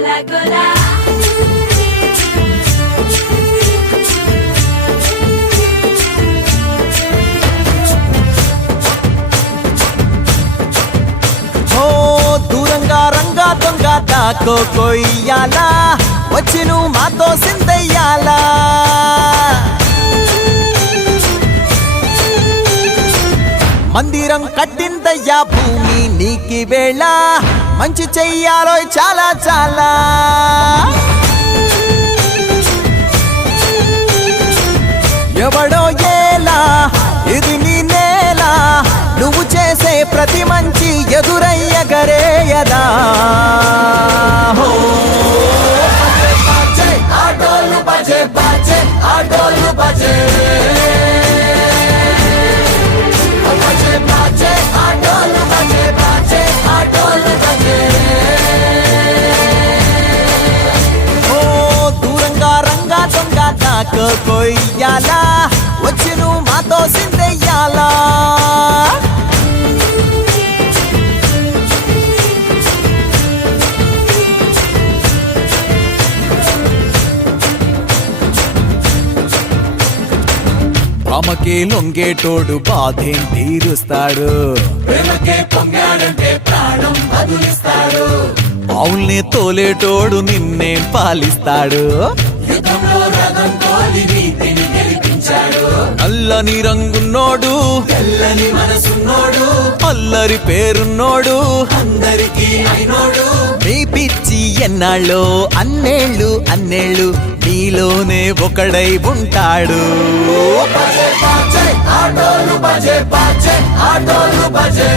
గోలా గోలా దూరంగా రంగా దొంగ దాకో కొయ్యాలా వచ్చి నువ్వు మాతో సిందయ్యాలా మందిరం కట్టిందయ్యా భూమి నీకి వేళ మంచి చెయ్యాలో చాలా చాలా ఎవడో ఏలా ఇది నీ నేల నువ్వు చేసే ప్రతి మంచి ఎదురయ్యగరేయదా ఆటోలు బజే బాజే ఆటోలు బజే ఆటోలు బజే బాజే ఆటోలు బజే దూరంగా రంగా దొంగ నాకు కొయ్యాలా వచ్చి నువ్వు మాతో సిందెయ్యాలా ప్రేమకే లొంగేటోడు బాధేం తీరుస్తాడు ప్రేమకే పొంగాడంటే ప్రాణం బదులిస్తాడు పావుల్ని తోలేటోడు నిన్నేం పాలిస్తాడు యుద్ధంలో రథం తోలి నీతిని గెలిపించాడు నల్లని రంగున్నోడు తెల్లని మనసున్నోడు అల్లరి పేరున్నోడు అందరికీ అయినోడు నీ పిచ్చి ఎన్నాళ్ళో అన్నేళ్ళు అన్నేళ్ళు నీలోనే ఒకడై ఉంటాడు ఆటోలు బజే బాజే ఆటోలు బజే